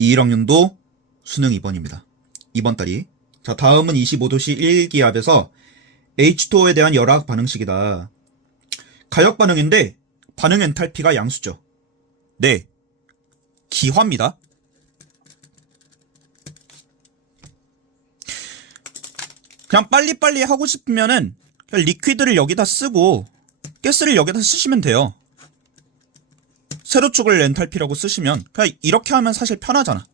21학년도 수능 2번입니다. 이번 달이. 자, 다음은 25도시 1기압에서 H2O에 대한 열화학 반응식이다. 가역 반응인데 반응 엔탈피가 양수죠. 네, 기화입니다. 그냥 빨리빨리 하고 싶으면은 그냥 리퀴드를 여기다 쓰고 가스를 여기다 쓰시면 돼요. 세로축을 엔탈피라고 쓰시면 그냥 이렇게 하면 사실 편하잖아.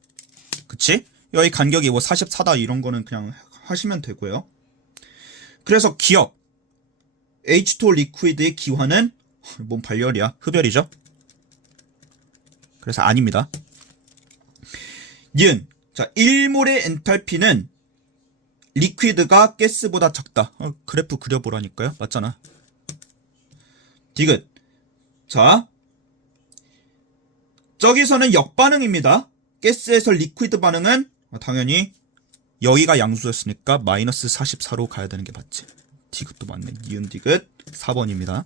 그치? 여기 간격이 뭐 44다 이런 거는 그냥 하시면 되고요. 그래서 기억 H2O 리퀴드의 기화는 뭔 발열이야? 흡열이죠? 그래서 아닙니다. 니은. 자, 1몰의 엔탈피는 리퀴드가 가스보다 작다. 그래프 그려보라니까요. 맞잖아. 디귿. 자, 저기서는 역반응입니다. 가스에서 리퀴드 반응은 당연히 여기가 양수였으니까 마이너스 44로 가야 되는 게 맞지. 디귿도 맞네. 니은 디귿 4번입니다.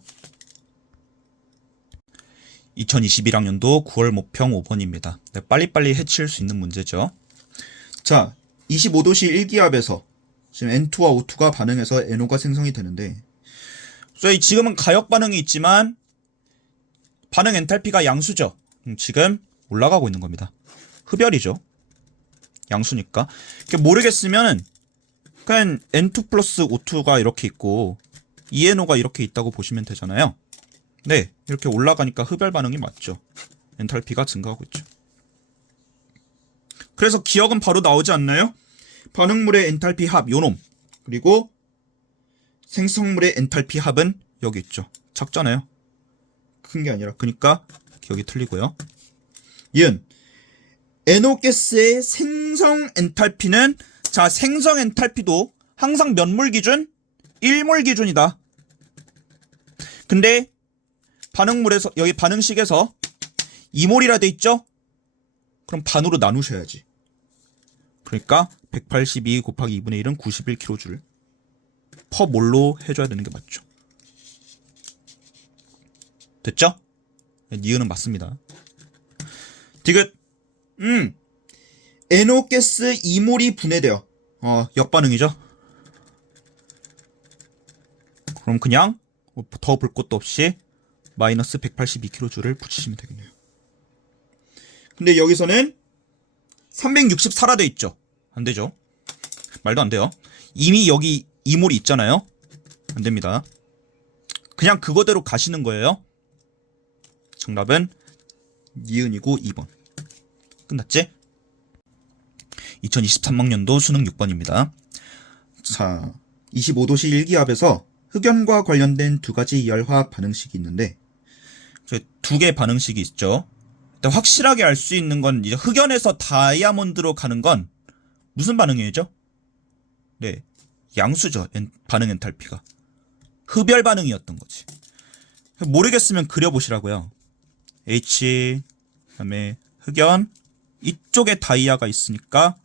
2021학년도 9월 모평 5번입니다. 네, 빨리빨리 해칠 수 있는 문제죠. 자, 25도씨 1기압에서 지금 N2와 O2가 반응해서 NO가 생성이 되는데, 저희 지금은 가역 반응이 있지만 반응 엔탈피가 양수죠. 지금 올라가고 있는 겁니다. 흡열이죠. 양수니까. 모르겠으면 그냥 N2 플러스 O2가 이렇게 있고 ENO가 이렇게 있다고 보시면 되잖아요. 네, 이렇게 올라가니까 흡열 반응이 맞죠. 엔탈피가 증가하고 있죠. 그래서 기억은 바로 나오지 않나요? 반응물의 엔탈피 합 요놈, 그리고 생성물의 엔탈피 합은 여기 있죠. 작잖아요. 큰 게 아니라. 그러니까 기억이 틀리고요. 이은 NO 가스의 생성 엔탈피는, 자, 생성 엔탈피도 항상 몇 몰 기준? 1몰 기준이다. 근데 반응물에서, 여기 반응식에서 2몰이라 돼 있죠? 그럼 반으로 나누셔야지. 그러니까 182 곱하기 2분의 1은 91kJ 퍼 몰로 해줘야 되는 게 맞죠. 됐죠? 니은은 맞습니다. 디귿. NO 가스 2몰이 분해돼요. 역반응이죠. 그럼 그냥 더 볼 것도 없이 마이너스 182kJ를 붙이시면 되겠네요. 근데 여기서는 364라 돼 있죠. 안 되죠. 말도 안 돼요. 이미 여기 2몰이 있잖아요. 안 됩니다. 그냥 그거대로 가시는 거예요. 정답은 니은이고 2번. 끝났지? 2023학년도 수능 6번입니다. 자, 25도씨 1기압에서 흑연과 관련된 두 가지 열화학 반응식이 있는데, 두 개의 반응식이 있죠. 일단 확실하게 알 수 있는 건, 이제 흑연에서 다이아몬드로 가는 건 무슨 반응이죠? 네, 양수죠. 반응 엔탈피가. 흡열 반응이었던 거지. 모르겠으면 그려보시라고요. H, 그다음에 흑연, 이쪽에 다이아가 있으니까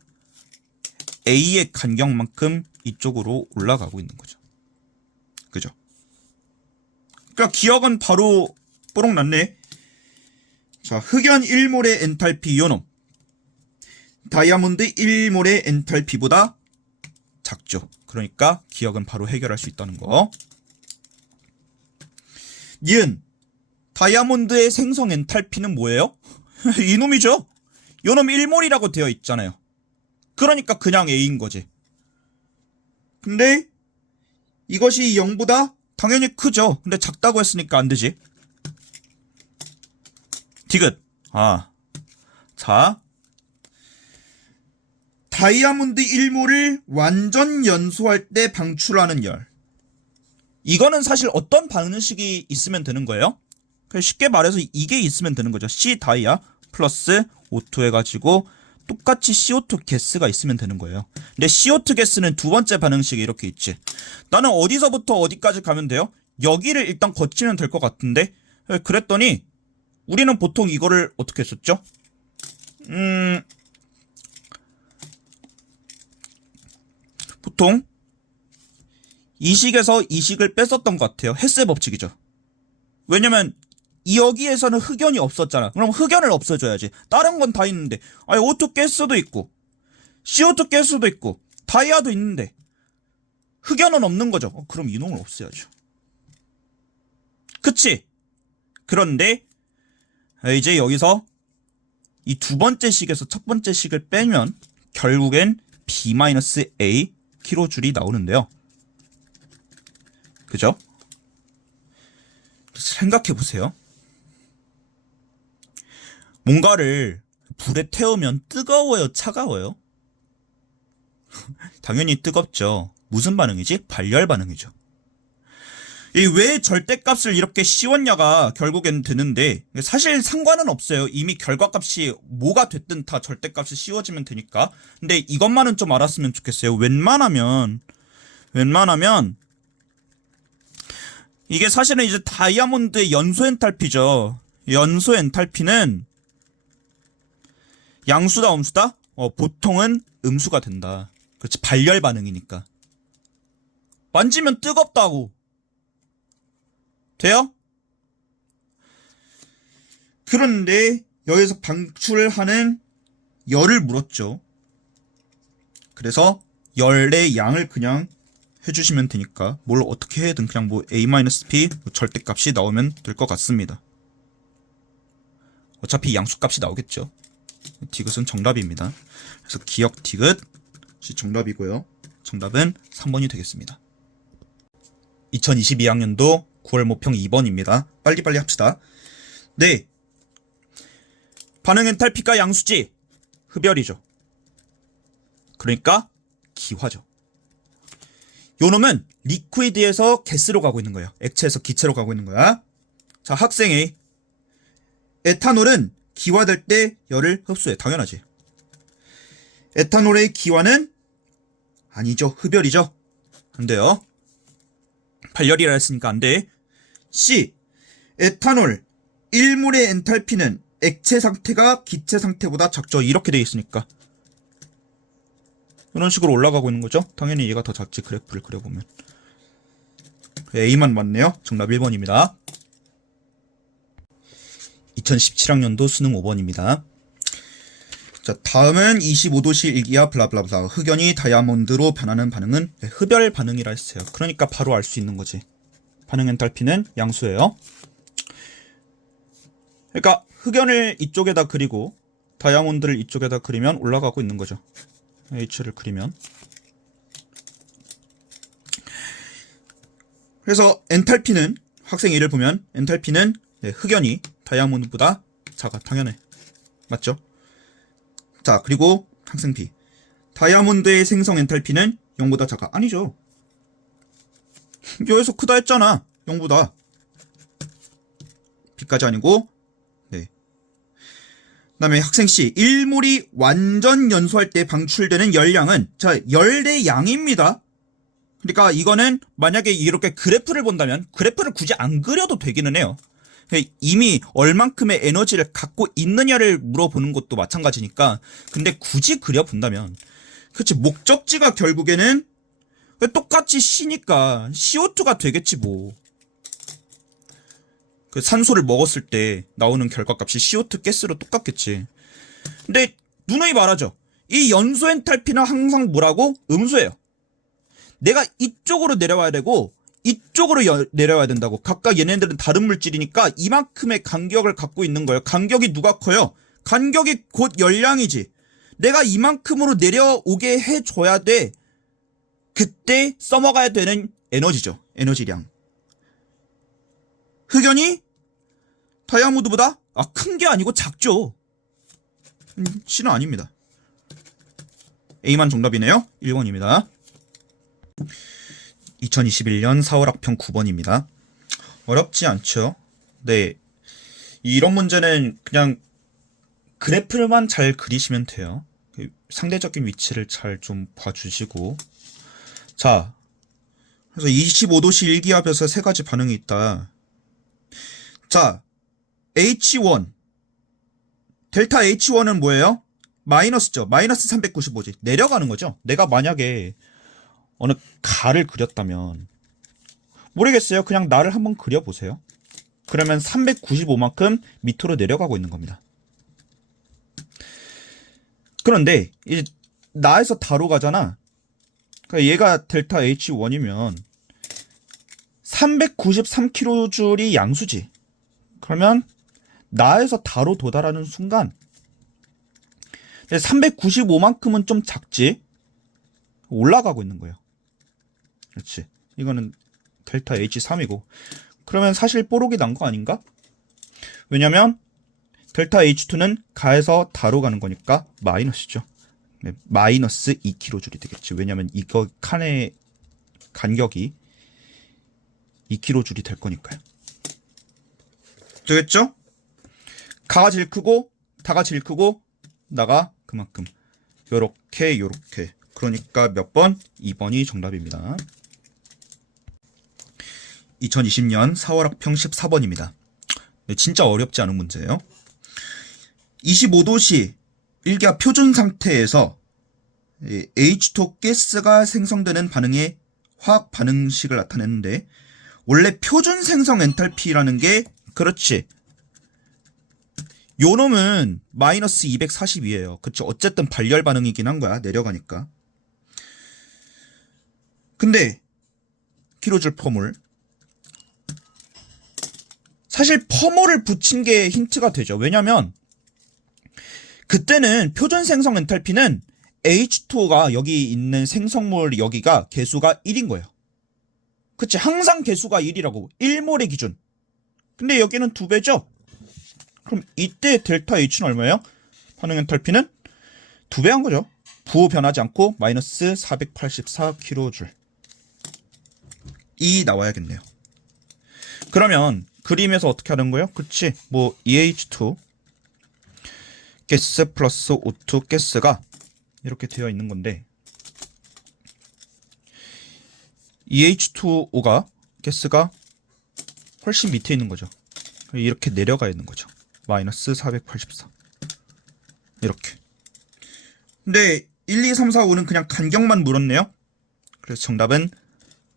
A의 간격만큼 이쪽으로 올라가고 있는 거죠. 그죠? 그러니까 기억은 바로 뽀록 났네. 자, 흑연 1몰의 엔탈피 요놈, 다이아몬드 1몰의 엔탈피보다 작죠. 그러니까 기억은 바로 해결할 수 있다는 거. 니은. 다이아몬드의 생성 엔탈피는 뭐예요? 이놈이죠. 요놈 1몰이라고 되어 있잖아요. 그러니까 그냥 A인 거지. 근데 이것이 0보다 당연히 크죠. 근데 작다고 했으니까 안 되지. 디귿. 자, 다이아몬드 1몰을 완전 연소할 때 방출하는 열. 이거는 사실 어떤 반응식이 있으면 되는 거예요? 쉽게 말해서 이게 있으면 되는 거죠. C 다이아 플러스 O2 해가지고 똑같이 CO2 가스가 있으면 되는 거예요. 근데 CO2 가스는 두 번째 반응식이 이렇게 있지. 나는 어디서부터 어디까지 가면 돼요? 여기를 일단 거치면 될 것 같은데, 그랬더니 우리는 보통 이거를 어떻게 했었죠? 보통 이 식에서 이 식을 뺐었던 것 같아요. 헤스의 법칙이죠. 왜냐면 여기에서는 흑연이 없었잖아. 그럼 흑연을 없애줘야지. 다른 건 다 있는데. 아니, O2 가스도 있고, CO2 가스도 있고, 다이아도 있는데, 흑연은 없는 거죠. 그럼 이놈을 없애야죠. 그치? 그런데, 이제 여기서 이 두 번째 식에서 첫 번째 식을 빼면, 결국엔 B-A 킬로줄이 나오는데요. 그죠? 생각해보세요. 뭔가를 불에 태우면 뜨거워요, 차가워요? 당연히 뜨겁죠. 무슨 반응이지? 발열 반응이죠. 왜 절대값을 이렇게 씌웠냐가 결국엔 드는데, 사실 상관은 없어요. 이미 결과값이 뭐가 됐든 다 절대값이 씌워지면 되니까. 근데 이것만은 좀 알았으면 좋겠어요. 웬만하면 이게 사실은 이제 다이아몬드의 연소 엔탈피죠. 연소 엔탈피는 양수다, 음수다? 보통은 음수가 된다. 그렇지, 발열 반응이니까. 만지면 뜨겁다고. 돼요? 그런데 여기서 방출하는 열을 물었죠. 그래서 열의 양을 그냥 해주시면 되니까 뭘 어떻게 해든 그냥 뭐 A-P 절대값이 나오면 될 것 같습니다. 어차피 양수값이 나오겠죠. 디귿은 정답입니다. 그래서 기억 디귿이 정답이고요. 정답은 3번이 되겠습니다. 2022학년도 9월 모평 2번입니다. 빨리빨리 합시다. 네. 반응 엔탈피가 양수지. 흡열이죠. 그러니까 기화죠. 요 놈은 리퀴드에서 가스로 가고 있는 거예요. 액체에서 기체로 가고 있는 거야. 자, 학생 A. 에탄올은 기화될 때 열을 흡수해. 당연하지. 에탄올의 기화는 아니죠. 흡열이죠. 안 돼요. 발열이라 했으니까 안 돼. C. 에탄올 1몰의 엔탈피는 액체 상태가 기체 상태보다 작죠. 이렇게 돼 있으니까. 이런 식으로 올라가고 있는 거죠. 당연히 얘가 더 작지. 그래프를 그려보면. A만 맞네요. 정답 1번입니다. 2017학년도 수능 5번입니다. 자, 다음은 25도씨 일기야 블라블라블라. 흑연이 다이아몬드로 변하는 반응은 흡열 반응이라 했어요. 그러니까 바로 알 수 있는 거지. 반응 엔탈피는 양수예요. 그러니까 흑연을 이쪽에다 그리고 다이아몬드를 이쪽에다 그리면 올라가고 있는 거죠. H를 그리면. 그래서 엔탈피는 학생 1을 보면 엔탈피는 흑연이 다이아몬드보다 작아. 당연해. 맞죠? 자, 그리고 학생 B. 다이아몬드의 생성 엔탈피는 0보다 작아. 아니죠. 여기서 크다 했잖아. 0보다. B까지 아니고. 네. 그 다음에 학생 C. 1몰이 완전 연소할 때 방출되는 열량은, 자, 열의 양입니다. 그러니까 이거는 만약에 이렇게 그래프를 본다면 그래프를 굳이 안 그려도 되기는 해요. 이미 얼만큼의 에너지를 갖고 있느냐를 물어보는 것도 마찬가지니까. 근데 굳이 그려본다면, 그치, 목적지가 결국에는 똑같이 C니까 CO2가 되겠지 뭐. 그 산소를 먹었을 때 나오는 결과값이 CO2 가스로 똑같겠지. 근데 누누이 말하죠. 이 연소 엔탈피는 항상 뭐라고? 음수예요. 내가 이쪽으로 내려와야 되고 이쪽으로 내려와야 된다고. 각각 얘네들은 다른 물질이니까 이만큼의 간격을 갖고 있는 거예요. 간격이 누가 커요? 간격이 곧 열량이지. 내가 이만큼으로 내려오게 해줘야 돼. 그때 써먹어야 되는 에너지죠. 에너지량. 흑연이 다이아몬드보다 큰 게 아니고 작죠. C는 아닙니다. A만 정답이네요. 1번입니다. 2021년 4월 학평 9번입니다. 어렵지 않죠? 네. 이런 문제는 그냥 그래프만 잘 그리시면 돼요. 상대적인 위치를 잘 좀 봐주시고. 자, 그래서 25도씨 일기압에서 세 가지 반응이 있다. 자, H1. 델타 H1은 뭐예요? 마이너스죠. 마이너스 395지. 내려가는 거죠. 내가 만약에 어느 가를 그렸다면, 모르겠어요. 그냥 나를 한번 그려보세요. 그러면 395만큼 밑으로 내려가고 있는 겁니다. 그런데 이제 나에서 다로 가잖아. 그러니까 얘가 델타 H1이면 393kJ이 양수지. 그러면 나에서 다로 도달하는 순간 395만큼은 좀 작지? 올라가고 있는 거예요. 그렇지. 이거는 델타 H3이고. 그러면 사실 뽀록이 난 거 아닌가? 왜냐면 델타 H2는 가에서 다로 가는 거니까 마이너스죠. 네, 마이너스 2kJ이 되겠지. 왜냐면 이거 칸의 간격이 2kJ이 될 거니까요. 되겠죠? 가가 제일 크고 다가 제일 크고 나가 그만큼. 요렇게 요렇게. 그러니까 몇 번? 2번이 정답입니다. 2020년 4월 학평 14번입니다. 네, 진짜 어렵지 않은 문제예요. 25도씨 1기압 표준 상태에서 H2O 가스가 생성되는 반응의 화학 반응식을 나타내는데, 원래 표준 생성 엔탈피라는 게, 그렇지, 요 놈은 마이너스 242예요. 그쵸? 어쨌든 발열 반응이긴 한 거야. 내려가니까. 근데 킬로줄 퍼몰, 사실 퍼몰을 붙인 게 힌트가 되죠. 왜냐면 그때는 표준 생성 엔탈피는 H2O가 여기 있는 생성물 여기가 개수가 1인 거예요. 그치? 항상 개수가 1이라고. 1몰의 기준. 근데 여기는 2배죠? 그럼 이때 델타 H는 얼마예요? 반응 엔탈피는 2배 한 거죠. 부호 변하지 않고 마이너스 484kJ. 이 나와야겠네요. 그러면 그림에서 어떻게 하는 거예요? 그치? 뭐 EH2 가스 플러스 O2 가스가 이렇게 되어 있는 건데, EH2O가 가스가 훨씬 밑에 있는 거죠. 이렇게 내려가 있는 거죠. 마이너스 484 이렇게. 근데 1, 2, 3, 4, 5는 그냥 간격만 물었네요. 그래서 정답은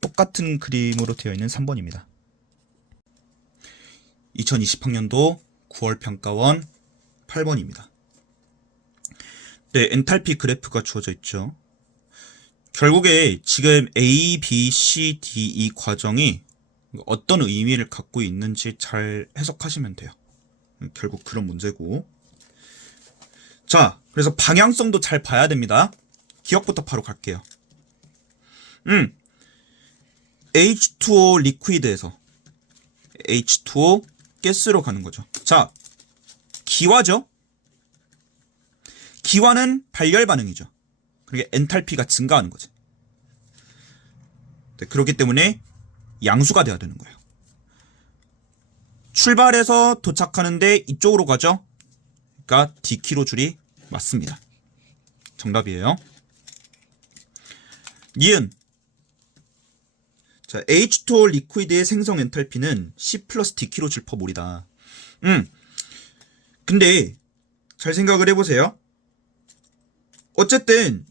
똑같은 그림으로 되어 있는 3번입니다. 2020학년도 9월 평가원 8번입니다. 네, 엔탈피 그래프가 주어져 있죠. 결국에 지금 A, B, C, D, E 과정이 어떤 의미를 갖고 있는지 잘 해석하시면 돼요. 결국 그런 문제고. 자, 그래서 방향성도 잘 봐야 됩니다. 기억부터 바로 갈게요. H2O 리퀴드에서 H2O 가스로 가는 거죠. 자, 기화죠? 기화는 발열 반응이죠. 그게 엔탈피가 증가하는 거죠. 네, 그렇기 때문에 양수가 돼야 되는 거예요. 출발해서 도착하는데 이쪽으로 가죠. 그러니까 D킬로줄이 맞습니다. 정답이에요. 니은. 자, H2O 리퀴드의 생성 엔탈피는 C 플러스 D킬로줄 퍼 몰이다. 근데 잘 생각을 해보세요. 어쨌든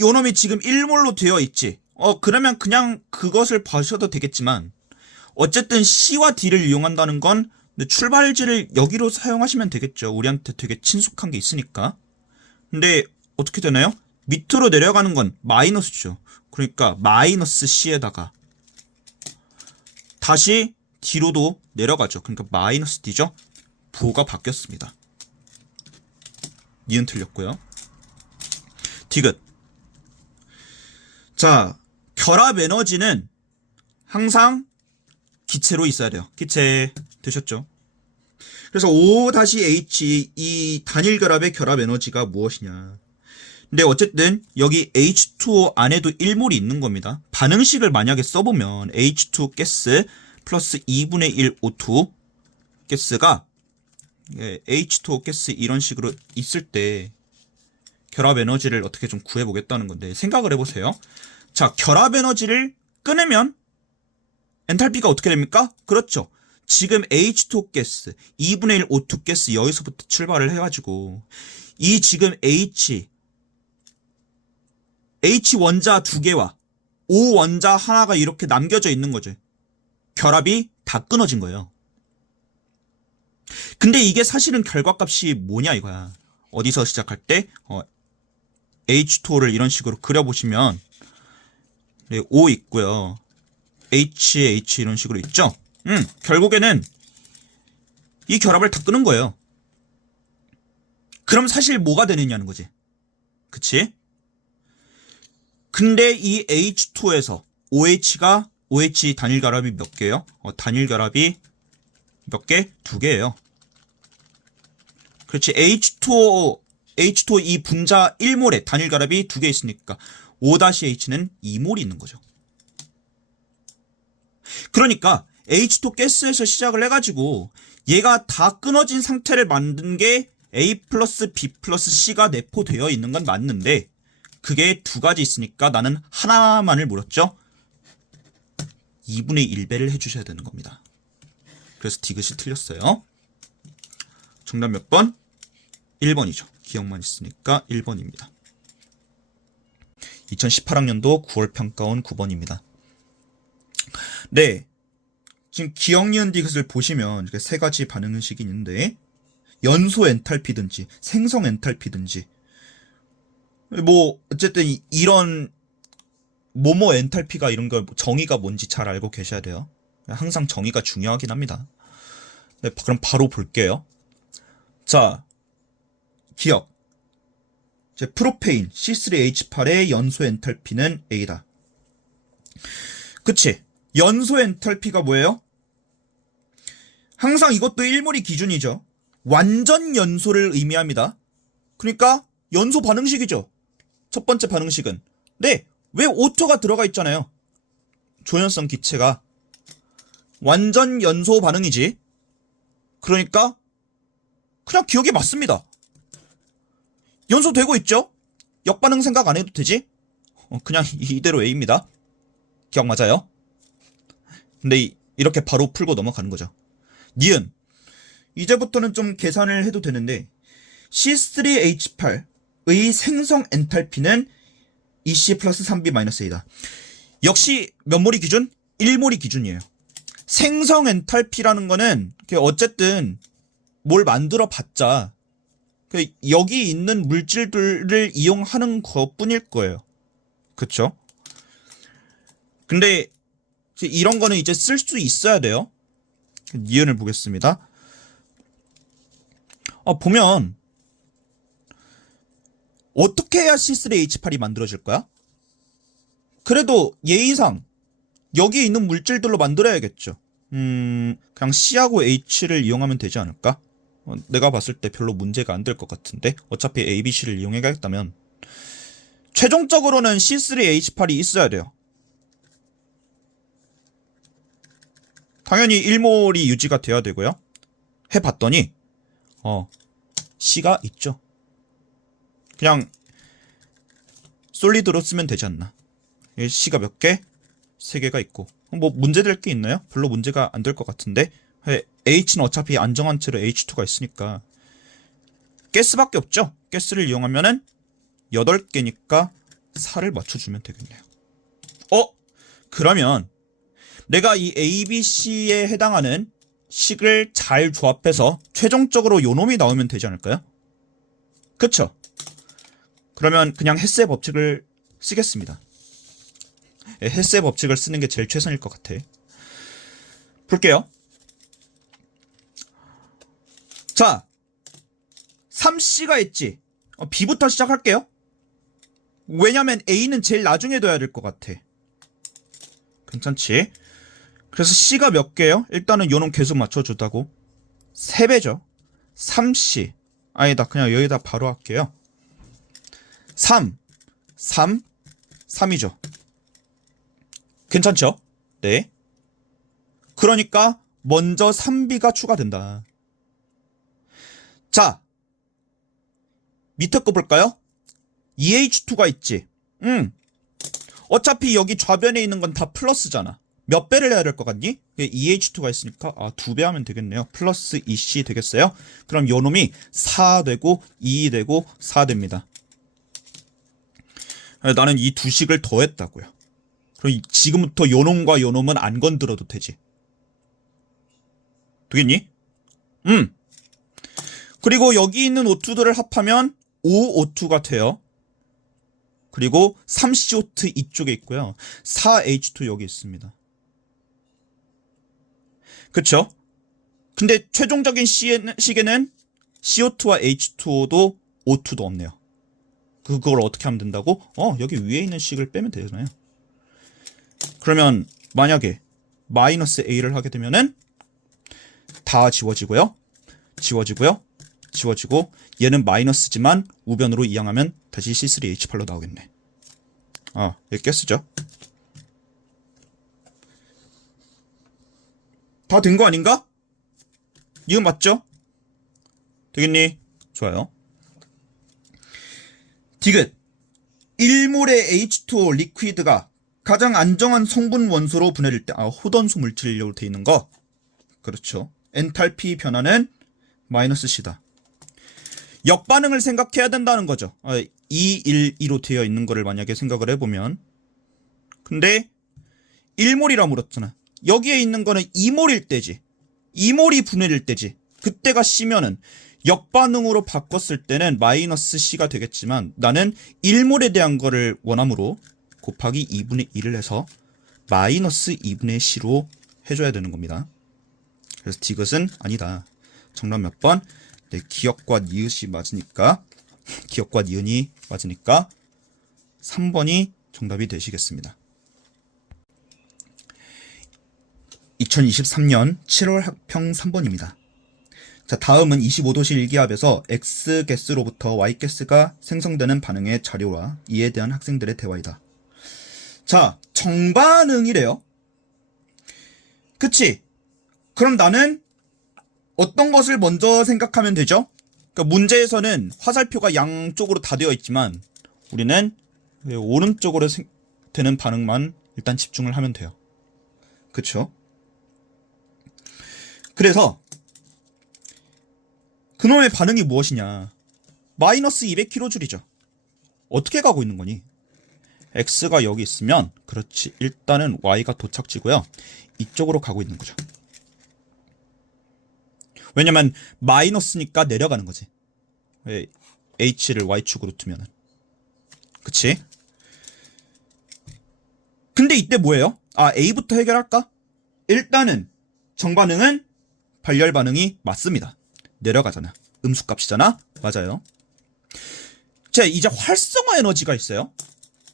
요 놈이 지금 1몰로 되어 있지. 그러면 그냥 그것을 봐셔도 되겠지만, 어쨌든 C와 D를 이용한다는 건 출발지를 여기로 사용하시면 되겠죠. 우리한테 되게 친숙한 게 있으니까. 근데 어떻게 되나요? 밑으로 내려가는 건 마이너스죠. 그러니까 마이너스 C에다가 다시 D로도 내려가죠. 그러니까 마이너스 D죠. 부호가 바뀌었습니다. 니은 틀렸고요. 디귿. 자, 결합 에너지는 항상 기체로 있어야 돼요. 기체 되셨죠? 그래서 O-H 이 단일 결합의 결합 에너지가 무엇이냐. 근데 어쨌든 여기 H2O 안에도 1몰이 있는 겁니다. 반응식을 만약에 써보면 H2 가스 플러스 2분의 1 O2 가스가 H2O 가스 이런 식으로 있을 때 결합 에너지를 어떻게 좀 구해보겠다는 건데, 생각을 해보세요. 자, 결합 에너지를 끊으면 엔탈피가 어떻게 됩니까? 그렇죠. 지금 H2O 가스 2분의 1 O2 가스 여기서부터 출발을 해가지고 이 지금 H 원자 2개와 O 원자 하나가 이렇게 남겨져 있는 거죠. 결합이 다 끊어진 거예요. 근데 이게 사실은 결과값이 뭐냐 이거야. 어디서 시작할 때 H2O를 이런 식으로 그려보시면 O 있고요. H 이런 식으로 있죠. 결국에는 이 결합을 다 끊은 거예요. 그럼 사실 뭐가 되느냐는 거지. 그치? 근데 이 H2에서 OH 단일 결합이 몇 개예요? 단일 결합이 몇 개? 2개예요. 그렇지. H2O 이 분자 1몰에 단일 결합이 2개 있으니까 O-H는 2몰이 있는 거죠. 그러니까 H2 가스에서 시작을 해가지고 얘가 다 끊어진 상태를 만든 게 A 플러스 B 플러스 C가 내포되어 있는 건 맞는데 그게 2가지 있으니까 나는 하나만을 물었죠. 2분의 1배를 해주셔야 되는 겁니다. 그래서 디귿이 틀렸어요. 정답 몇 번? 1번이죠. 기억만 있으니까 1번입니다. 2018학년도 9월 평가원 9번입니다. 네. 지금 기억, 니은, 디귿을 보시면 이렇게 세 가지 반응 의식이 있는데 연소 엔탈피든지 생성 엔탈피든지 뭐 어쨌든 이런 뭐뭐 엔탈피가 이런 걸 정의가 뭔지 잘 알고 계셔야 돼요. 항상 정의가 중요하긴 합니다. 네, 그럼 바로 볼게요. 자, 기억. 프로페인 C3H8의 연소 엔탈피는 A다. 그치? 연소 엔탈피가 뭐예요? 항상 이것도 1몰이 기준이죠. 완전 연소를 의미합니다. 그러니까 연소 반응식이죠. 첫 번째 반응식은. 네, 왜 오토가 들어가 있잖아요. 조연성 기체가 완전 연소 반응이지. 그러니까 그냥 기억이 맞습니다. 연소되고 있죠? 역반응 생각 안 해도 되지? 그냥 이대로 A입니다. 기억 맞아요? 근데 이렇게 바로 풀고 넘어가는 거죠. 니은. 이제부터는 좀 계산을 해도 되는데 C3H8의 생성 엔탈피는 EC 플러스 3B 마이너스 A다. 역시 몇 몰이 기준? 1몰이 기준이에요. 생성 엔탈피라는 거는 어쨌든 뭘 만들어 봤자 여기 있는 물질들을 이용하는 것뿐일 거예요. 그쵸? 근데 이런 거는 이제 쓸 수 있어야 돼요. 니은을 보겠습니다. 보면 어떻게 해야 C3H8이 만들어질 거야? 그래도 예의상 여기 있는 물질들로 만들어야겠죠. 그냥 C하고 H를 이용하면 되지 않을까? 내가 봤을 때 별로 문제가 안 될 것 같은데 어차피 A, B, C를 이용해야겠다면 최종적으로는 C3H8이 있어야 돼요. 당연히 1몰이 유지가 돼야 되고요. 해봤더니 C가 있죠. 그냥 솔리드로 쓰면 되지 않나. C가 몇 개? 3개가 있고 뭐 문제될 게 있나요? 별로 문제가 안 될 것 같은데 H는 어차피 안정한 채로 H2가 있으니까 가스밖에 없죠. 가스를 이용하면은 8개니까 4를 맞춰주면 되겠네요. 그러면 내가 이 A, B, C에 해당하는 식을 잘 조합해서 최종적으로 요놈이 나오면 되지 않을까요? 그쵸? 그러면 그냥 헤스의 법칙을 쓰겠습니다. 헤스의 법칙을 쓰는 게 제일 최선일 것 같아. 볼게요. 자, 3C가 있지. B부터 시작할게요. 왜냐면 A는 제일 나중에 둬야 될 것 같아. 괜찮지? 그래서 C가 몇 개요? 일단은 요놈 계속 맞춰주다고. 3배죠. 3C. 아니다. 그냥 여기다 바로 할게요. 3. 3이죠. 괜찮죠? 네. 그러니까 먼저 3B가 추가된다. 자, 밑에 거 볼까요? EH2가 있지. 어차피 여기 좌변에 있는 건 다 플러스잖아. 몇 배를 해야 될 것 같니? EH2가 있으니까 2배 하면 되겠네요. 플러스 2C 되겠어요? 그럼 요놈이 4 되고 2 되고 4 됩니다. 나는 이 두 식을 더했다고요. 그럼 지금부터 요놈과 요놈은 안 건드려도 되지. 되겠니? 그리고 여기 있는 O2들을 합하면 5O2가 돼요. 그리고 3CO2 이쪽에 있고요. 4H2 여기 있습니다. 그쵸? 근데 최종적인 식에는 CO2와 H2O도 O2도 없네요. 그걸 어떻게 하면 된다고? 여기 위에 있는 식을 빼면 되잖아요. 그러면 만약에 마이너스 A를 하게 되면은 다 지워지고요. 지워지고 얘는 마이너스지만 우변으로 이항하면 다시 C3H8로 나오겠네. 이렇게 깨쓰죠. 다 된 거 아닌가? 이거 맞죠? 되겠니? 좋아요. 디귿 1몰의 H2O 리퀴드가 가장 안정한 성분 원소로 분해될 때 호던수 물질로 되어 있는 거. 그렇죠. 엔탈피 변화는 마이너스 C다. 역반응을 생각해야 된다는 거죠. 2, 1, 2로 되어 있는 거를 만약에 생각을 해보면. 근데 1몰이라 물었잖아. 여기에 있는 거는 2몰일 때지. 2몰이 분해될 때지. 그때가 C면은 역반응으로 바꿨을 때는 마이너스 C가 되겠지만 나는 1몰에 대한 거를 원함으로 곱하기 2분의 1을 해서 마이너스 2분의 C로 해줘야 되는 겁니다. 그래서 디귿은 아니다. 정답 몇 번? 네, 기역과 니읒이 맞으니까 기역과 니은이 맞으니까 3번이 정답이 되시겠습니다. 2023년 7월 학평 3번입니다. 자, 다음은 25도씨 일기압에서 X가스로부터 Y가스가 생성되는 반응의 자료와 이에 대한 학생들의 대화이다. 자, 정반응이래요. 그치? 그럼 나는 어떤 것을 먼저 생각하면 되죠? 그러니까 문제에서는 화살표가 양쪽으로 다 되어 있지만 우리는 오른쪽으로 되는 반응만 일단 집중을 하면 돼요. 그쵸? 그래서 그놈의 반응이 무엇이냐? 마이너스 200kJ죠. 어떻게 가고 있는 거니? X가 여기 있으면 그렇지. 일단은 Y가 도착지고요. 이쪽으로 가고 있는 거죠. 왜냐면 마이너스니까 내려가는 거지. H를 Y축으로 두면은. 그치? 근데 이때 뭐예요? A부터 해결할까? 일단은 정반응은 발열 반응이 맞습니다. 내려가잖아. 음수값이잖아. 맞아요. 자, 이제 활성화 에너지가 있어요.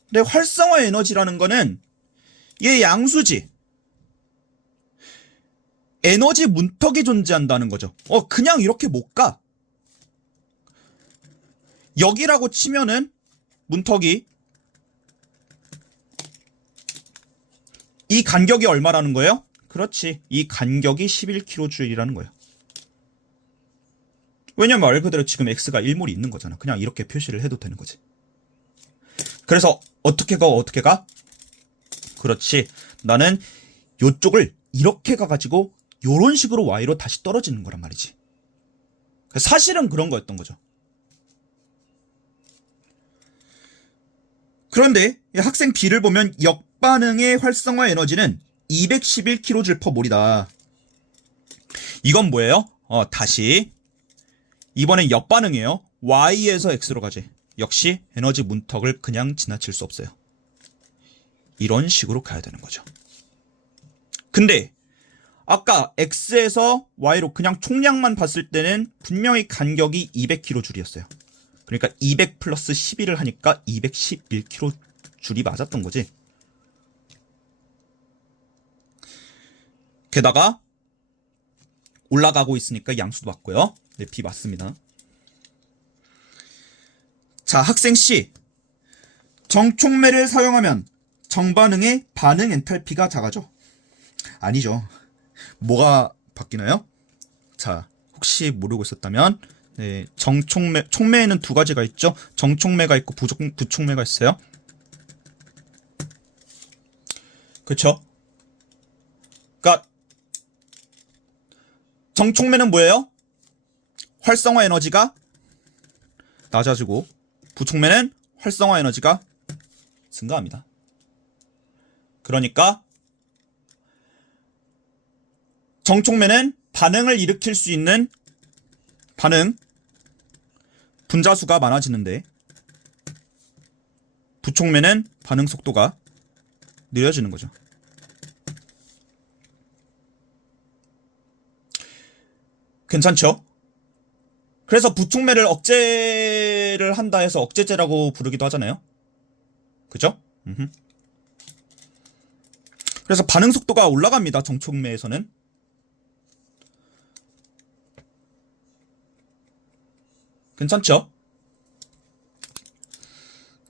근데 활성화 에너지라는 거는 얘 양수지. 에너지 문턱이 존재한다는 거죠. 그냥 이렇게 못 가. 여기라고 치면은 문턱이 이 간격이 얼마라는 거예요? 그렇지. 이 간격이 11kJ이라는 거예요. 왜냐면 말 그대로 지금 X가 1몰이 있는 거잖아. 그냥 이렇게 표시를 해도 되는 거지. 그래서 어떻게 가? 그렇지. 나는 요쪽을 이렇게 가가지고 요런 식으로 Y로 다시 떨어지는 거란 말이지. 사실은 그런 거였던 거죠. 그런데 학생 B를 보면 역반응의 활성화 에너지는 211kJ/몰이다. 이건 뭐예요? 다시 이번엔 역반응이에요. Y에서 X로 가지. 역시 에너지 문턱을 그냥 지나칠 수 없어요. 이런 식으로 가야 되는 거죠. 근데 아까 X에서 Y로 그냥 총량만 봤을 때는 분명히 간격이 200kJ이었어요. 그러니까 200 플러스 11을 하니까 211kJ이 맞았던 거지. 게다가 올라가고 있으니까 양수도 맞고요. 네, B 맞습니다. 자, 학생 C. 정촉매를 사용하면 정반응의 반응 엔탈피가 작아져. 아니죠. 뭐가 바뀌나요? 자, 혹시 모르고 있었다면 네, 촉매에는 두 가지가 있죠. 정촉매가 있고 부촉매가 있어요. 그쵸? 그러니까 정촉매는 뭐예요? 활성화 에너지가 낮아지고 부촉매는 활성화 에너지가 증가합니다. 그러니까 정촉매는 반응을 일으킬 수 있는 반응 분자수가 많아지는데 부촉매는 반응 속도가 느려지는 거죠. 괜찮죠? 그래서 부촉매를 억제를 한다 해서 억제제라고 부르기도 하잖아요. 그죠? 그래서 반응 속도가 올라갑니다. 정촉매에서는. 괜찮죠?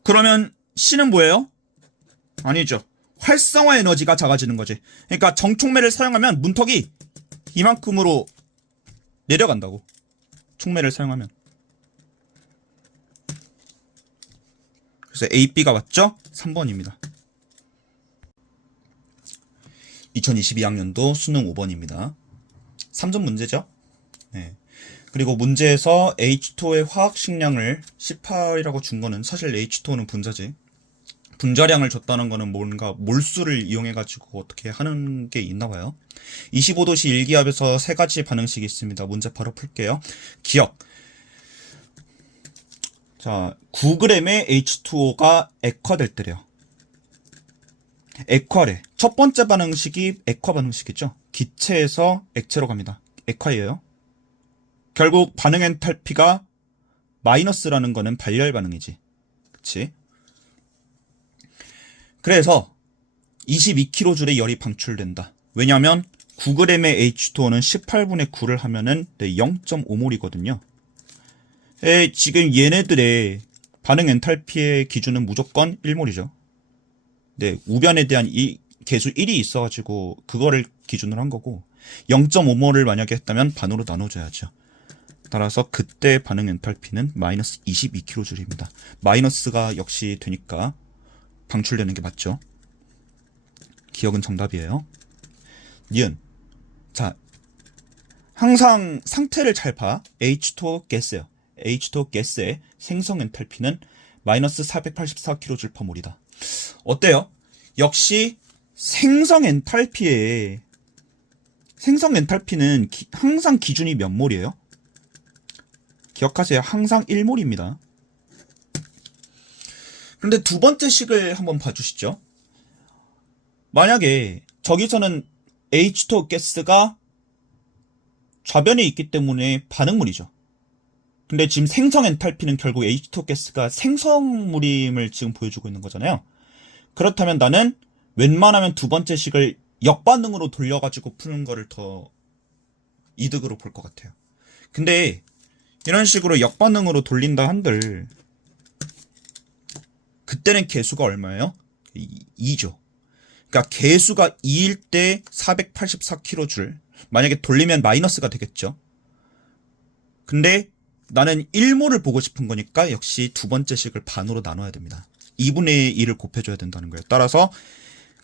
그러면 C는 뭐예요? 아니죠. 활성화 에너지가 작아지는 거지. 그러니까 정촉매를 사용하면 문턱이 이만큼으로 내려간다고. 촉매를 사용하면. 그래서 A, B가 맞죠? 3번입니다. 2022학년도 수능 5번입니다. 3점 문제죠? 네. 그리고 문제에서 H2O의 화학식량을 18이라고 준 거는 사실 H2O는 분자지. 분자량을 줬다는 거는 뭔가 몰수를 이용해가지고 어떻게 하는 게 있나 봐요. 25도씨 1기압에서 세 가지 반응식이 있습니다. 문제 바로 풀게요. 기억. 자, 9g의 H2O가 액화될 때래요. 액화래. 첫 번째 반응식이 액화 반응식이죠. 기체에서 액체로 갑니다. 액화예요. 결국 반응 엔탈피가 마이너스라는 거는 발열 반응이지. 그치? 그래서 22kJ의 열이 방출된다. 왜냐하면 9g의 H2O는 18분의 9를 하면은 0.5몰이거든요. 지금 얘네들의 반응 엔탈피의 기준은 무조건 1몰이죠. 네, 우변에 대한 이 계수 1이 있어가지고 그거를 기준으로 한 거고 0.5몰을 만약에 했다면 반으로 나눠줘야죠. 따라서 그때 반응 엔탈피는 마이너스 22kJ입니다. 마이너스가 역시 되니까 방출되는 게 맞죠. 기억은 정답이에요. 니은. 자, 항상 상태를 잘 봐. H2O 가스요. H2O 가스의 생성 엔탈피는 마이너스 484kJ/몰이다. 어때요? 역시 생성 엔탈피는 항상 기준이 몇 몰이에요? 기억하세요. 항상 1몰입니다. 그런데 두 번째 식을 한번 봐주시죠. 만약에 저기서는 H2O 가스가 좌변에 있기 때문에 반응물이죠. 근데 지금 생성 엔탈피는 결국 H2O 가스가 생성물임을 지금 보여주고 있는 거잖아요. 그렇다면 나는 웬만하면 두 번째 식을 역반응으로 돌려가지고 푸는 거를 더 이득으로 볼 것 같아요. 근데 이런 식으로 역반응으로 돌린다 한들 그때는 개수가 얼마예요? 2죠. 그러니까 개수가 2일 때 484kJ. 만약에 돌리면 마이너스가 되겠죠. 근데 나는 1몰을 보고 싶은 거니까 역시 두 번째 식을 반으로 나눠야 됩니다. 2분의 1을 곱해줘야 된다는 거예요. 따라서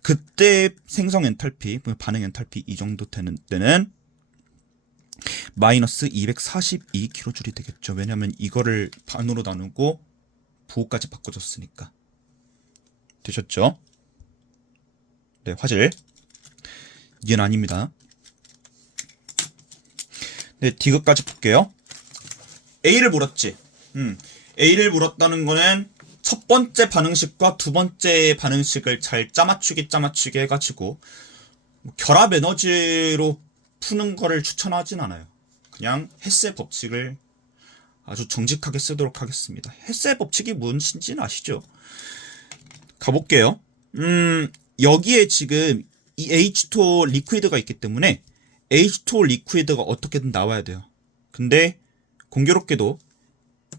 그때 생성 엔탈피, 반응 엔탈피 이 정도 되는 때는 마이너스 242kJ이 되겠죠. 왜냐면 이거를 반으로 나누고 부호까지 바꿔줬으니까. 되셨죠? 네, 화질. 이건 아닙니다. 네, 디귿까지 볼게요. A를 물었지. A를 물었다는 거는 첫 번째 반응식과 두 번째 반응식을 잘 짜맞추기 해가지고 결합 에너지로 푸는 거를 추천하진 않아요. 그냥 헤스의 법칙을 아주 정직하게 쓰도록 하겠습니다. 헤스의 법칙이 무엇인지는 아시죠? 가볼게요. 여기에 지금 이 H2O 리퀴드가 있기 때문에 H2O 리퀴드가 어떻게든 나와야 돼요. 근데 공교롭게도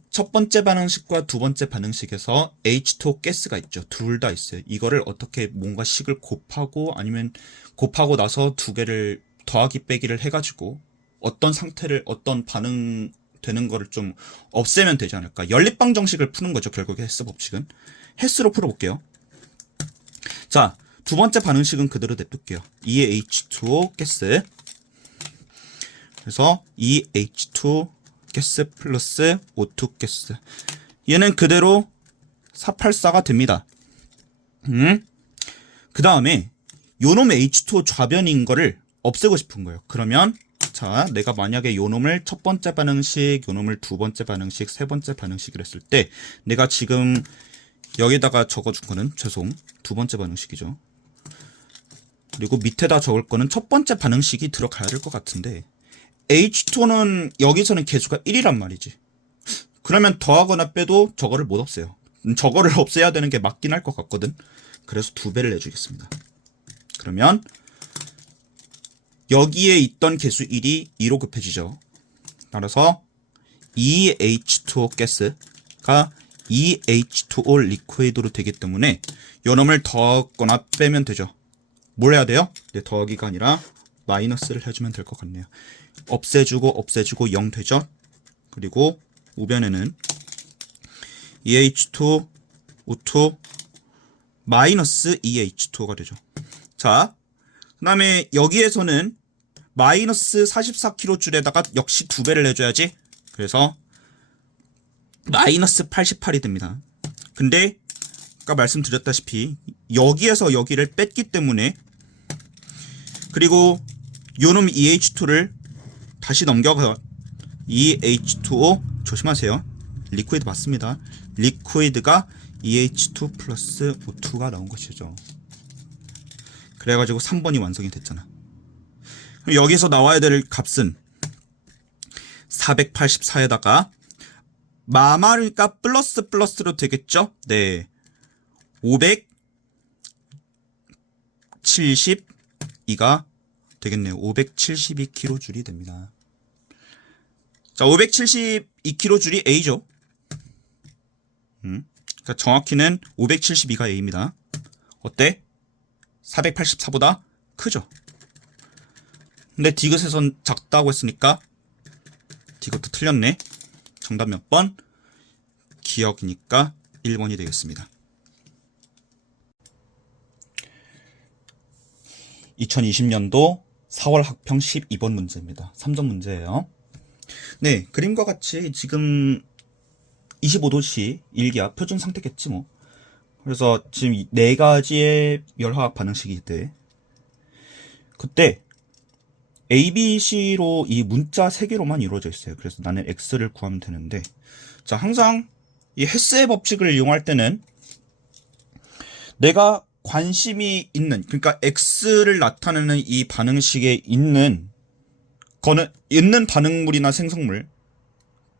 첫 번째 반응식과 두 번째 반응식에서 H2O 가스가 있죠. 둘 다 있어요. 이거를 어떻게 뭔가 식을 곱하고 아니면 곱하고 나서 두 개를 더하기 빼기를 해가지고 어떤 상태를 어떤 반응 되는 거를 좀 없애면 되지 않을까. 연립방 정식을 푸는 거죠. 결국에 헤스 법칙은. 헤스로 풀어볼게요. 자, 두 번째 반응식은 그대로 냅둘게요. 2의 H2O 가스. 그래서 2H2 가스 플러스 O2 가스. 얘는 그대로 484가 됩니다. 그 다음에 요놈의 H2O 좌변인 거를 없애고 싶은 거예요. 그러면 자, 내가 만약에 요 놈을 첫 번째 반응식, 요 놈을 두 번째 반응식, 세 번째 반응식을 했을 때 내가 지금 여기다가 적어준 거는 두 번째 반응식이죠. 그리고 밑에다 적을 거는 첫 번째 반응식이 들어가야 될 것 같은데 H2는 여기서는 개수가 1이란 말이지. 그러면 더하거나 빼도 저거를 못 없애요. 저거를 없애야 되는 게 맞긴 할 것 같거든. 그래서 2배를 내주겠습니다. 그러면 여기에 있던 개수 1이 2로 급해지죠. 따라서 2H2O 가스가 2H2O 리퀴드로 되기 때문에 요 놈을 더하거나 빼면 되죠. 뭘 해야 돼요? 네, 더하기가 아니라 마이너스를 해주면 될 것 같네요. 없애주고 0 되죠. 그리고 우변에는 2H2 O2 마이너스 2H2O가 되죠. 자, 그 다음에 여기에서는 마이너스 44kJ에다가 역시 2배를 해줘야지. 그래서 마이너스 88이 됩니다. 근데 아까 말씀드렸다시피 여기에서 여기를 뺐기 때문에, 그리고 요놈 2H2를 다시 넘겨가 2H2O 조심하세요. 리퀴드 맞습니다. 리퀴드가 2H2 플러스 O2가 나온 것이죠. 그래가지고 3번이 완성이 됐잖아. 그럼 여기서 나와야 될 값은 484에다가 마마니까 플러스로 되겠죠? 네. 572가 되겠네요. 572kJ이 됩니다. 자, 572kJ이 A죠. 그러니까 정확히는 572가 A입니다. 어때? 484보다 크죠? 근데 디귿에선 작다고 했으니까 디귿도 틀렸네. 정답 몇 번? 기억이니까 1번이 되겠습니다. 2020년도 4월 학평 12번 문제입니다. 3점 문제예요. 네, 그림과 같이 지금 25도씨 일기압 표준 상태겠지 뭐. 그래서 지금 4가지의 열화학 반응식이 돼. 그때 A, B, C로 이 문자 3개로만 이루어져 있어요. 그래서 나는 X를 구하면 되는데, 자, 항상 이 헤스의 법칙을 이용할 때는 내가 관심이 있는, 그러니까 X를 나타내는 이 반응식에 있는 반응물이나 생성물,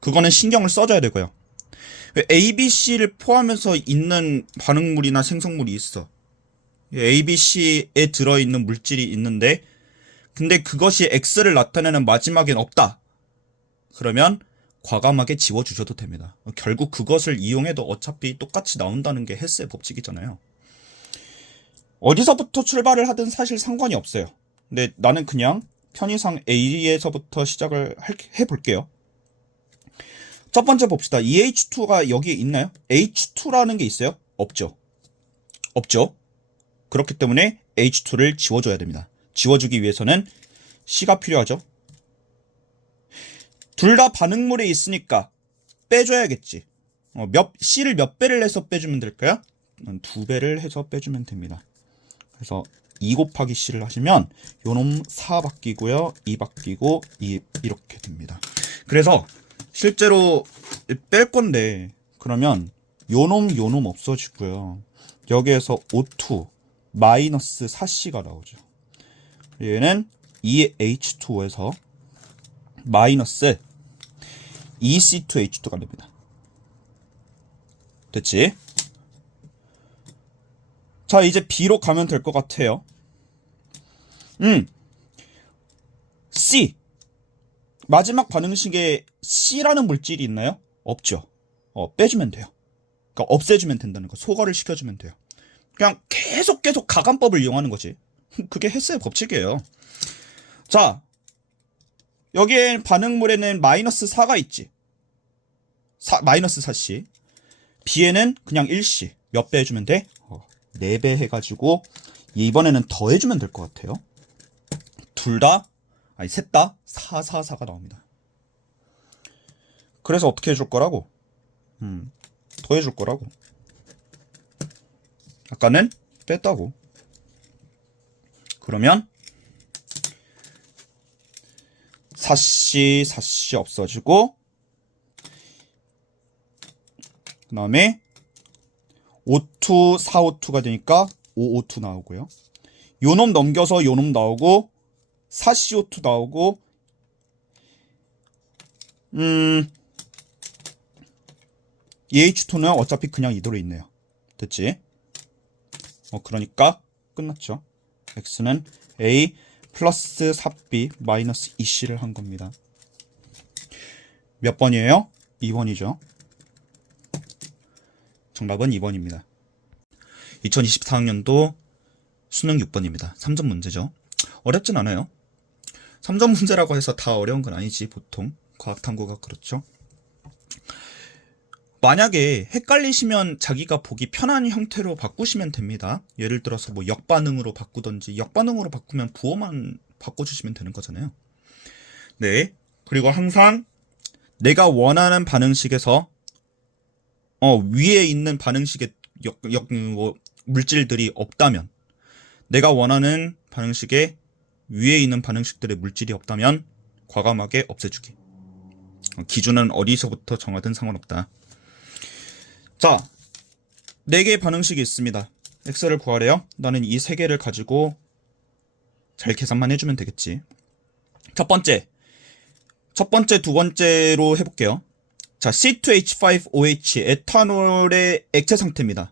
그거는 신경을 써줘야 되고요. A, B, C를 포함해서 있는 반응물이나 생성물이 있어. A, B, C에 들어있는 물질이 있는데, 근데 그것이 X를 나타내는 마지막엔 없다. 그러면 과감하게 지워주셔도 됩니다. 결국 그것을 이용해도 어차피 똑같이 나온다는 게 헤스의 법칙이잖아요. 어디서부터 출발을 하든 사실 상관이 없어요. 근데 나는 그냥 편의상 A에서부터 시작을 해볼게요. 첫 번째 봅시다. EH2가 여기에 있나요? H2라는 게 있어요? 없죠. 그렇기 때문에 H2를 지워줘야 됩니다. 지워주기 위해서는 C가 필요하죠. 둘 다 반응물에 있으니까 빼줘야겠지. C를 몇 배를 해서 빼주면 될까요? 2배를 해서 빼주면 됩니다. 그래서 2 곱하기 C를 하시면 요놈 4 바뀌고요. 2 바뀌고 이렇게 됩니다. 그래서 실제로 뺄 건데, 그러면 요놈 없어지고요. 여기에서 O2 마이너스 4C가 나오죠. 얘는 2H2O에서 마이너스 2C2H2가 됩니다. 됐지? 자, 이제 B로 가면 될 것 같아요. C. 마지막 반응식에 C라는 물질이 있나요? 없죠. 빼주면 돼요. 그러니까 없애주면 된다는 거. 소거를 시켜주면 돼요. 그냥 계속 가감법을 이용하는 거지. 그게 헤스의 법칙이에요. 자, 여기에 반응물에는 마이너스 4가 있지. 마이너스 4C. B에는 그냥 1C. 몇 배 해주면 돼? 4배 해가지고 이번에는 더 해주면 될 것 같아요. 셋 다 444가 나옵니다. 그래서 어떻게 해줄 거라고? 더 해줄 거라고. 아까는 뺐다고. 그러면 4C 없어지고, 그 다음에 O2, 4O2가 되니까 5O2 나오고요. 요놈 넘겨서 요놈 나오고, 4CO2 나오고, EH2는 어차피 그냥 이대로 있네요. 됐지? 그러니까 끝났죠. X는 A 플러스 4B 마이너스 2C를 한 겁니다. 몇 번이에요? 2번이죠. 정답은 2번입니다. 2024학년도 수능 6번입니다. 3점 문제죠. 어렵진 않아요. 3점 문제라고 해서 다 어려운 건 아니지, 보통. 과학탐구가 그렇죠. 만약에 헷갈리시면 자기가 보기 편한 형태로 바꾸시면 됩니다. 예를 들어서 뭐 역반응으로 바꾸던지, 역반응으로 바꾸면 부호만 바꿔주시면 되는 거잖아요. 네. 그리고 항상 내가 원하는 반응식에서 위에 있는 반응식에 물질들이 없다면, 내가 원하는 반응식에 위에 있는 반응식들의 물질이 없다면 과감하게 없애주기. 기준은 어디서부터 정하든 상관없다. 자, 4개의 반응식이 있습니다. x를 구하래요. 나는 이 3개를 가지고 잘 계산만 해주면 되겠지. 첫 번째, 두 번째로 해볼게요. 자, C2H5OH 에탄올의 액체 상태입니다.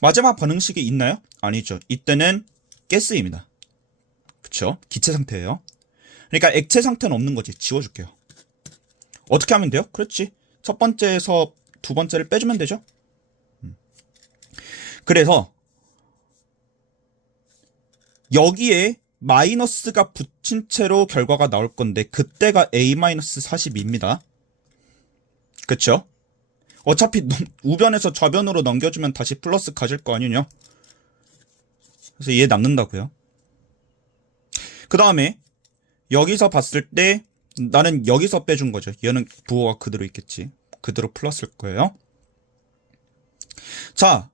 마지막 반응식이 있나요? 아니죠. 이때는 가스입니다. 그쵸? 기체 상태예요. 그러니까 액체 상태는 없는 거지. 지워줄게요. 어떻게 하면 돼요? 그렇지. 첫 번째에서 두 번째를 빼주면 되죠. 그래서 여기에 마이너스가 붙인 채로 결과가 나올 건데, 그때가 A-42입니다. 그쵸? 어차피 우변에서 좌변으로 넘겨주면 다시 플러스 가질 거 아니냐? 그래서 얘 남는다고요. 그 다음에 여기서 봤을 때 나는 여기서 빼준 거죠. 얘는 부호가 그대로 있겠지. 그대로 플러스일 거예요. 자,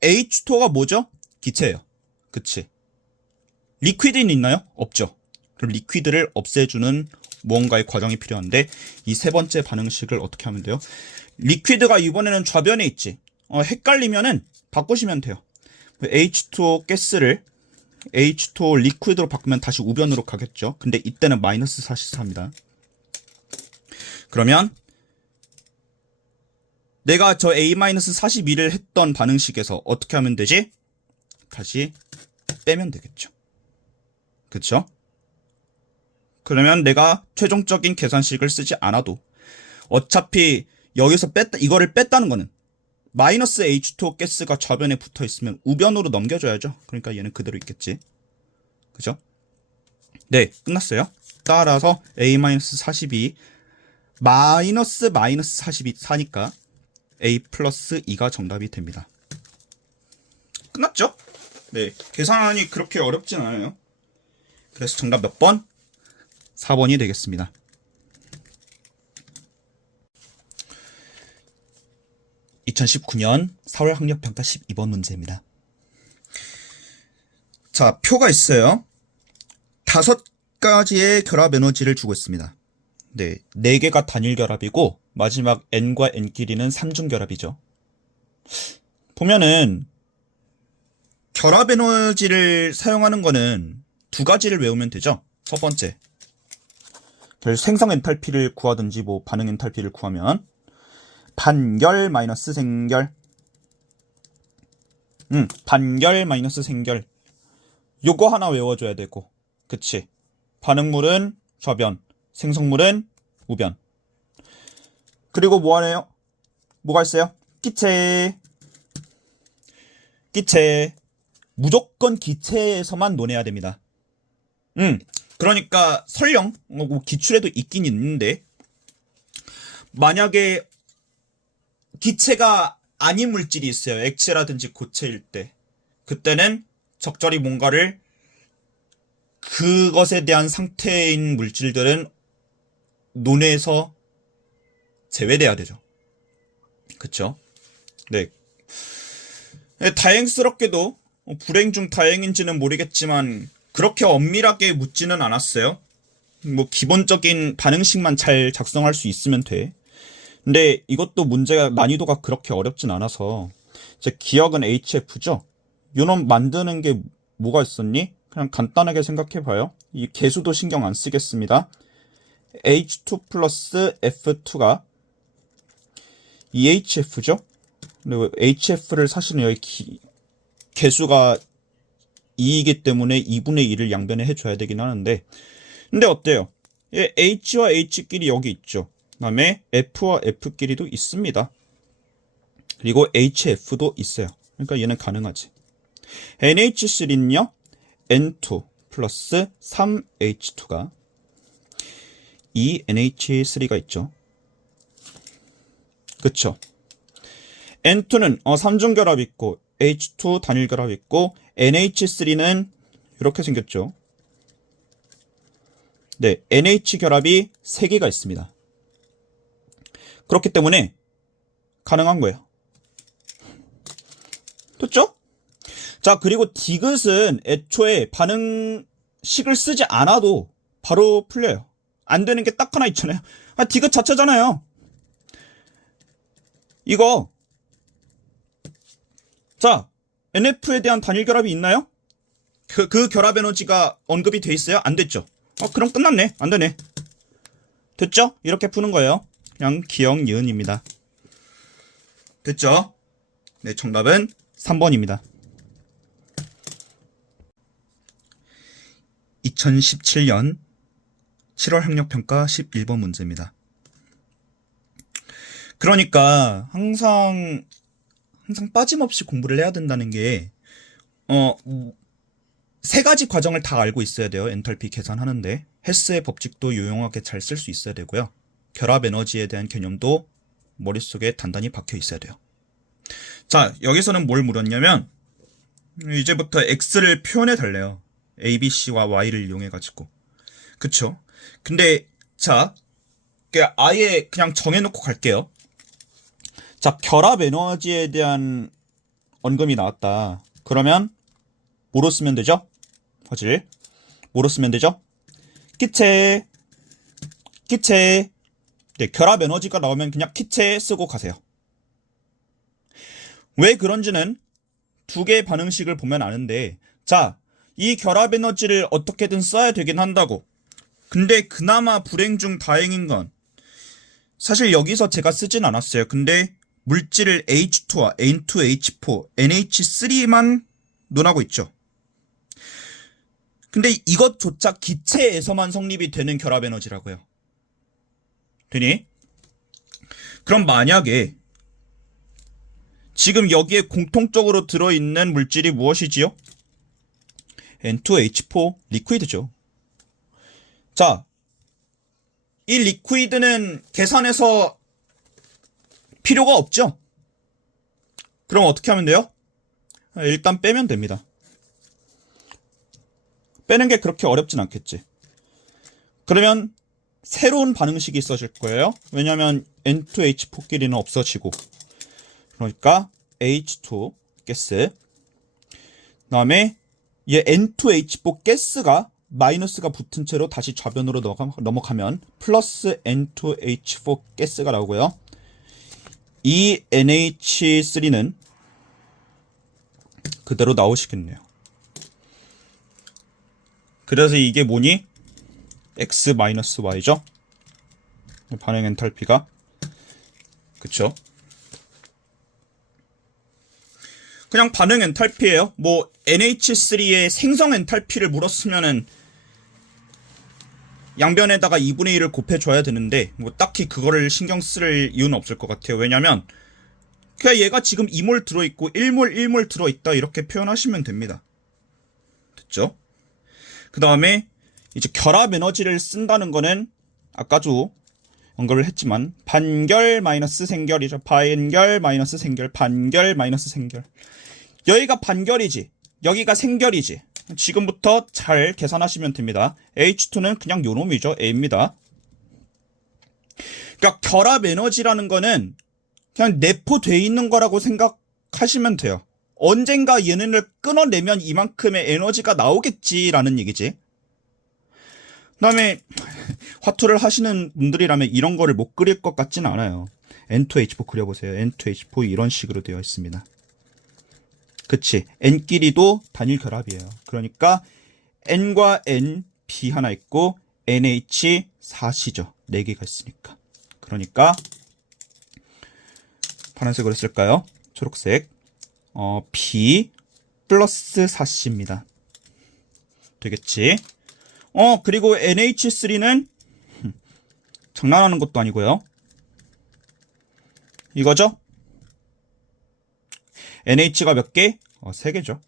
H2O가 뭐죠? 기체예요. 그치? 리퀴드는 있나요? 없죠. 그럼 리퀴드를 없애주는 무언가의 과정이 필요한데, 이 세 번째 반응식을 어떻게 하면 돼요? 리퀴드가 이번에는 좌변에 있지. 헷갈리면은 바꾸시면 돼요. H2O 가스를 H2O 리퀴드로 바꾸면 다시 우변으로 가겠죠. 근데 이때는 마이너스 44입니다. 그러면 내가 저 A-42를 했던 반응식에서 어떻게 하면 되지? 다시 빼면 되겠죠. 그쵸? 그러면 내가 최종적인 계산식을 쓰지 않아도 어차피 여기서 이거를 뺐다는 거는 마이너스 H2O 가스가 좌변에 붙어 있으면 우변으로 넘겨줘야죠. 그러니까 얘는 그대로 있겠지. 그죠? 네, 끝났어요. 따라서 A-42 마이너스 42 4니까 A 플러스 2가 정답이 됩니다. 끝났죠? 네, 계산이 그렇게 어렵진 않아요. 그래서 정답 몇 번? 4번이 되겠습니다. (2019년 4월 학력평가 12번) 문제입니다. 자, 표가 있어요. 5가지의 결합 에너지를 주고 있습니다. 네, 4개가 단일 결합이고 마지막 N과 N끼리는 삼중 결합이죠. 보면은 결합 에너지를 사용하는 거는 2가지를 외우면 되죠. 첫 번째, 생성 엔탈피를 구하든지 뭐 반응 엔탈피를 구하면 반결 마이너스 생결, 반결 마이너스 생결, 요거 하나 외워줘야 되고, 그치? 반응물은 좌변, 생성물은 우변. 그리고 뭐 하네요? 뭐가 있어요? 기체. 무조건 기체에서만 논해야 됩니다. 그러니까 설령 기출에도 있긴 있는데, 만약에 기체가 아닌 물질이 있어요. 액체라든지 고체일 때, 그때는 적절히 뭔가를, 그것에 대한 상태인 물질들은 논에서 제외돼야 되죠. 그쵸? 네. 다행스럽게도, 불행 중 다행인지는 모르겠지만 그렇게 엄밀하게 묻지는 않았어요. 뭐 기본적인 반응식만 잘 작성할 수 있으면 돼. 근데 이것도 문제가 난이도가 그렇게 어렵진 않아서 이제 기억은 HF죠. 요놈 만드는 게 뭐가 있었니? 그냥 간단하게 생각해봐요. 이 개수도 신경 안 쓰겠습니다. H2 플러스 F2가 EHF죠? 그리고 HF를 사실은 여기 개수가 2이기 때문에 2분의 1을 양변에 해줘야 되긴 하는데, 근데 어때요? 예, H와 H끼리 여기 있죠. 그 다음에 F와 F끼리도 있습니다. 그리고 HF도 있어요. 그러니까 얘는 가능하지. NH3는요, N2 플러스 3H2가 2NH3가 있죠. 그쵸? N2는 3중 결합 있고 H2 단일 결합 있고 NH3는 이렇게 생겼죠. 네, NH 결합이 3개가 있습니다. 그렇기 때문에 가능한 거예요. 됐죠? 자, 그리고 디귿은 애초에 반응식을 쓰지 않아도 바로 풀려요. 안 되는 게 딱 하나 있잖아요. 디귿 자체잖아요. 이거. 자, NF에 대한 단일 결합이 있나요? 그 결합 에너지가 언급이 돼 있어요? 안 됐죠? 그럼 끝났네. 안 되네. 됐죠? 이렇게 푸는 거예요. 그냥 기억, 니은입니다. 됐죠? 네, 정답은 3번입니다. 2017년 7월 학력평가 11번 문제입니다. 그러니까 항상 빠짐없이 공부를 해야 된다는 게 세 가지 과정을 다 알고 있어야 돼요. 엔탈피 계산하는데 헤스의 법칙도 유용하게 잘 쓸 수 있어야 되고요. 결합 에너지에 대한 개념도 머릿속에 단단히 박혀 있어야 돼요. 자, 여기서는 뭘 물었냐면 이제부터 X를 표현해 달래요. A, B, C와 Y를 이용해 가지고. 그쵸? 근데 자, 아예 그냥 정해놓고 갈게요. 자, 결합 에너지에 대한 언급이 나왔다. 그러면 뭐로 쓰면 되죠? 화질. 뭐로 쓰면 되죠? 기체. 네, 결합 에너지가 나오면 그냥 기체 쓰고 가세요. 왜 그런지는 두 개의 반응식을 보면 아는데, 자, 이 결합 에너지를 어떻게든 써야 되긴 한다고. 근데 그나마 불행 중 다행인 건 사실 여기서 제가 쓰진 않았어요. 근데 물질을 H2와 N2H4, NH3만 논하고 있죠. 근데 이것조차 기체에서만 성립이 되는 결합 에너지라고요. 되니? 그럼 만약에 지금 여기에 공통적으로 들어있는 물질이 무엇이지요? N2H4 리퀴드죠. 자, 이 리퀴드는 계산해서 필요가 없죠? 그럼 어떻게 하면 돼요? 일단 빼면 됩니다. 빼는 게 그렇게 어렵진 않겠지. 그러면 새로운 반응식이 있어질 거예요. 왜냐하면 N2H4끼리는 없어지고, 그러니까 H2 가스, 그 다음에 얘 N2H4 가스가 마이너스가 붙은 채로 다시 좌변으로 넘어가면 플러스 N2H4 가스가 나오고요. 이 NH3는 그대로 나오시겠네요. 그래서 이게 뭐니? X-Y죠? 반응 엔탈피가. 그쵸? 그냥 반응 엔탈피예요. 뭐 NH3의 생성 엔탈피를 물었으면은 양변에다가 2분의 1을 곱해줘야 되는데 뭐 딱히 그거를 신경 쓸 이유는 없을 것 같아요. 왜냐면 그냥 얘가 지금 2몰 들어있고 1몰 1몰 들어있다 이렇게 표현하시면 됩니다. 됐죠? 그 다음에 이제 결합 에너지를 쓴다는 거는 아까도 언급을 했지만 반결 마이너스 생결이죠. 반결 마이너스 생결, 반결 마이너스 생결. 여기가 반결이지, 여기가 생결이지. 지금부터 잘 계산하시면 됩니다. H2는 그냥 요놈이죠. A입니다. 그러니까 결합 에너지라는 거는 그냥 내포되어 있는 거라고 생각하시면 돼요. 언젠가 얘네를 끊어내면 이만큼의 에너지가 나오겠지라는 얘기지. 그다음에 화투를 하시는 분들이라면 이런 거를 못 그릴 것 같진 않아요. N2H4 그려보세요. N2H4 이런 식으로 되어 있습니다. 그치. N끼리도 단일 결합이에요. 그러니까 N과 N, B 하나 있고 NH4C죠. 4개가 있으니까. 그러니까 파란색으로 쓸까요? 초록색. B 플러스 4C입니다. 되겠지? 그리고 NH3는 장난하는 것도 아니고요. 이거죠? NH가 몇 개? 3개죠.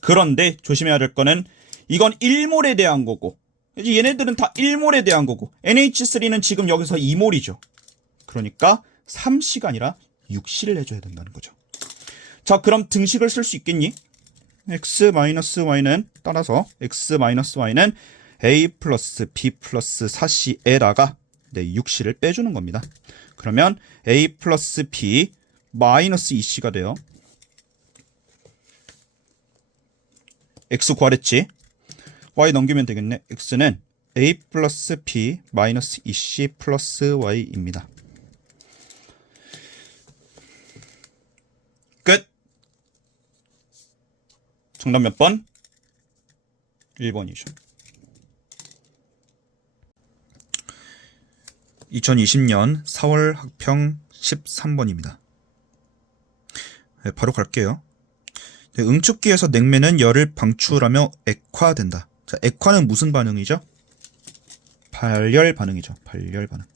그런데 조심해야 될 거는 이건 1몰에 대한 거고 얘네들은 다 1몰에 대한 거고 NH3는 지금 여기서 2몰이죠. 그러니까 3C가 아니라 6C를 해줘야 된다는 거죠. 자, 그럼 등식을 쓸 수 있겠니? X-Y는 따라서 X-Y는 A 플러스 B 플러스 4C에다가 6C를 빼주는 겁니다. 그러면 A 플러스 B 마이너스 2C가 돼요. X 구하랬지? Y 넘기면 되겠네. X는 A 플러스 B 마이너스 2C 플러스 Y입니다. 끝. 정답 몇 번? 1번이죠. 2020년 4월 학평 13번입니다. 네, 바로 갈게요. 네, 응축기에서 냉매는 열을 방출하며 액화된다. 자, 액화는 무슨 반응이죠? 발열 반응이죠. 발열 반응.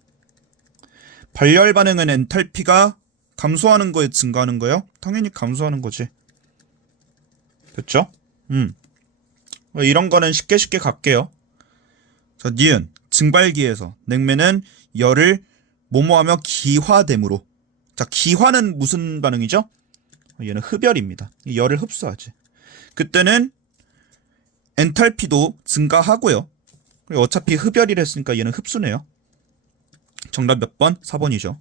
발열 반응은 엔탈피가 감소하는 거에 증가하는 거예요? 당연히 감소하는 거지. 됐죠? 이런 거는 쉽게 갈게요. 자, 니은 증발기에서 냉매는 열을 뭐뭐하며 기화됨으로. 자, 기화는 무슨 반응이죠? 얘는 흡열입니다. 열을 흡수하지. 그때는 엔탈피도 증가하고요. 어차피 흡열이라 했으니까 얘는 흡수네요. 정답 몇 번? 4번이죠.